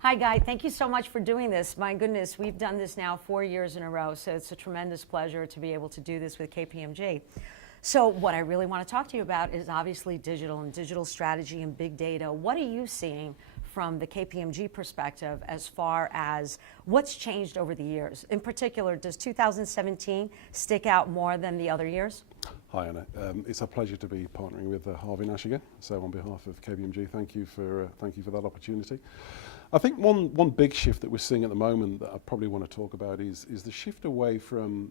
Hi, Guy. Thank you so much for doing this. My goodness, we've done this now 4 years in a row, so it's a tremendous pleasure to be able to do this with KPMG. So what I really want to talk to you about is obviously digital and digital strategy and big data. What are you seeing from the KPMG perspective as far as what's changed over the years? In particular, does 2017 stick out more than the other years? Hi Anna, it's a pleasure to be partnering with Harvey Nash again. So on behalf of KPMG, thank you for that opportunity. I think one big shift that we're seeing at the moment that I probably want to talk about is the shift away from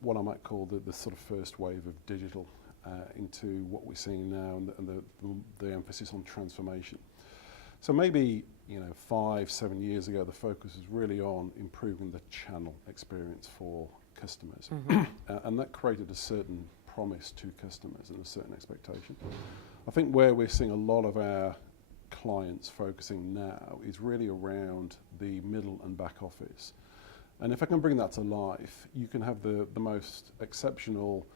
what I might call the sort of first wave of digital into what we're seeing now and the emphasis on transformation. So maybe 5-7 years ago, the focus was really on improving the channel experience for customers, and that created a certain promise to customers and a certain expectation. I think where we're seeing a lot of our clients focusing now is really around the middle and back office. And if I can bring that to life, you can have the most exceptional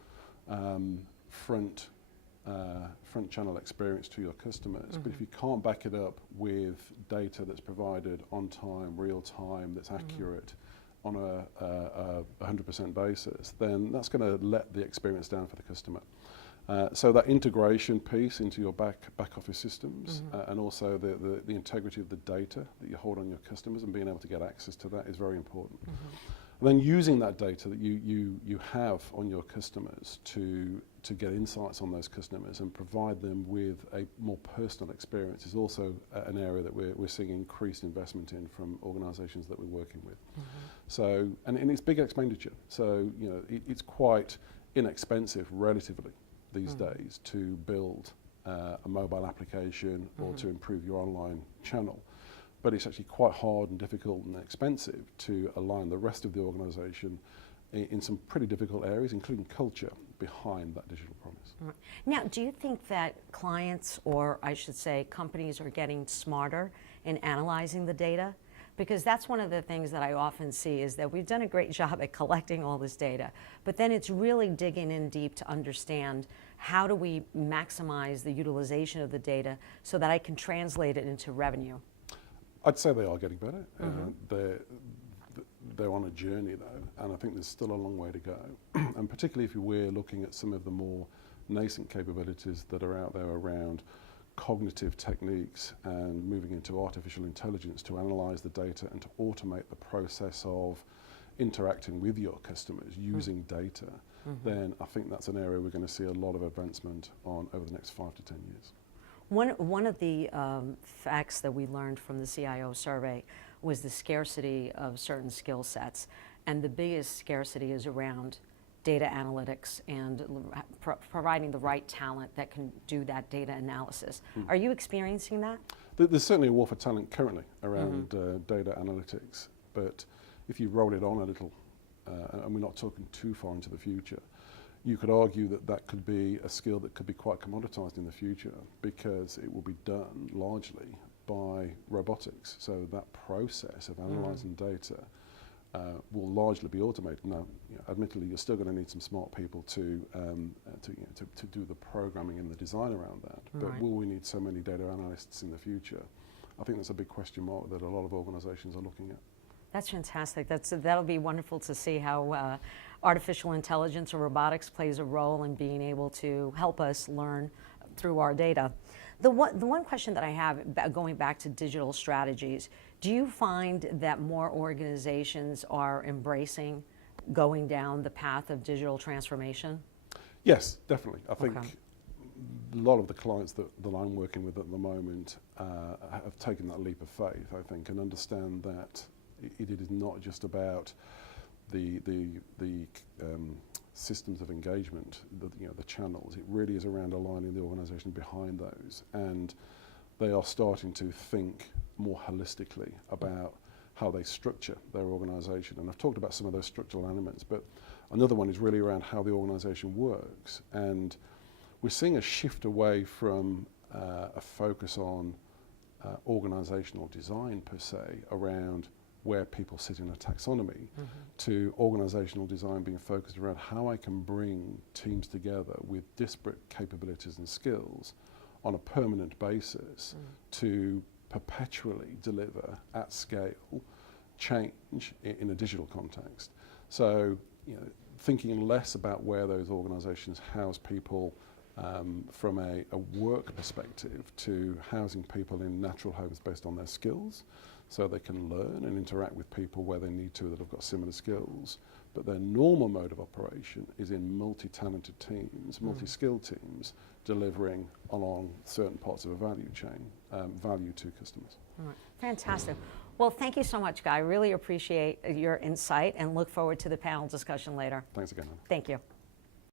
front channel experience to your customers, but if you can't back it up with data that's provided on time, real time, that's accurate on a 100% basis, then that's going to let the experience down for the customer. So that integration piece into your back office systems and also the integrity of the data that you hold on your customers and being able to get access to that is very important. And then using that data that you have on your customers to get insights on those customers and provide them with a more personal experience is also an area that we're seeing increased investment in from organisations that we're working with. So, and it's big expenditure. So, it's quite inexpensive relatively these days to build a mobile application or to improve your online channel. But it's actually quite hard and difficult and expensive to align the rest of the organisation in some pretty difficult areas, including culture, behind that digital promise. Now, do you think that clients, or I should say companies, are getting smarter in analyzing the data? Because that's one of the things that I often see is that we've done a great job at collecting all this data, but then it's really digging in deep to understand how do we maximize the utilization of the data so that I can translate it into revenue. I'd say they are getting better. They're on a journey though, and I think there's still a long way to go. And particularly if we're looking at some of the more nascent capabilities that are out there around cognitive techniques and moving into artificial intelligence to analyze the data and to automate the process of interacting with your customers using data, then I think that's an area we're going to see a lot of advancement on over the next 5 to 10 years. One of the facts that we learned from the CIO survey was the scarcity of certain skill sets, and the biggest scarcity is around data analytics and providing the right talent that can do that data analysis. Are you experiencing that? There's certainly a war for talent currently around data analytics, but if you roll it on a little, and we're not talking too far into the future, you could argue that that could be a skill that could be quite commoditized in the future because it will be done largely by robotics. So that process of analyzing data will largely be automated. Now, admittedly, you're still going to need some smart people to do the programming and the design around that. But will we need so many data analysts in the future? I think that's a big question mark that a lot of organizations are looking at. That's fantastic. That'll be wonderful to see how artificial intelligence or robotics plays a role in being able to help us learn through our data. The one question that I have, going back to digital strategies, do you find that more organizations are embracing going down the path of digital transformation? Yes, definitely. I think a lot of the clients that I'm working with at the moment have taken that leap of faith, I think, and understand that it is not just about the systems of engagement, the channels. It really is around aligning the organisation behind those, and they are starting to think more holistically about how they structure their organisation. And I've talked about some of those structural elements, but another one is really around how the organisation works. And we're seeing a shift away from a focus on organisational design per se around where people sit in a taxonomy to organisational design being focused around how I can bring teams together with disparate capabilities and skills on a permanent basis to perpetually deliver at scale change in a digital context. So, thinking less about where those organizations house people from a work perspective to housing people in natural homes based on their skills, so they can learn and interact with people where they need to that have got similar skills. But their normal mode of operation is in multi-talented teams, multi-skilled teams, delivering along certain parts of a value chain, value to customers. All right. Fantastic. Well, thank you so much, Guy. I really appreciate your insight and look forward to the panel discussion later. Thanks again, Anna. Thank you.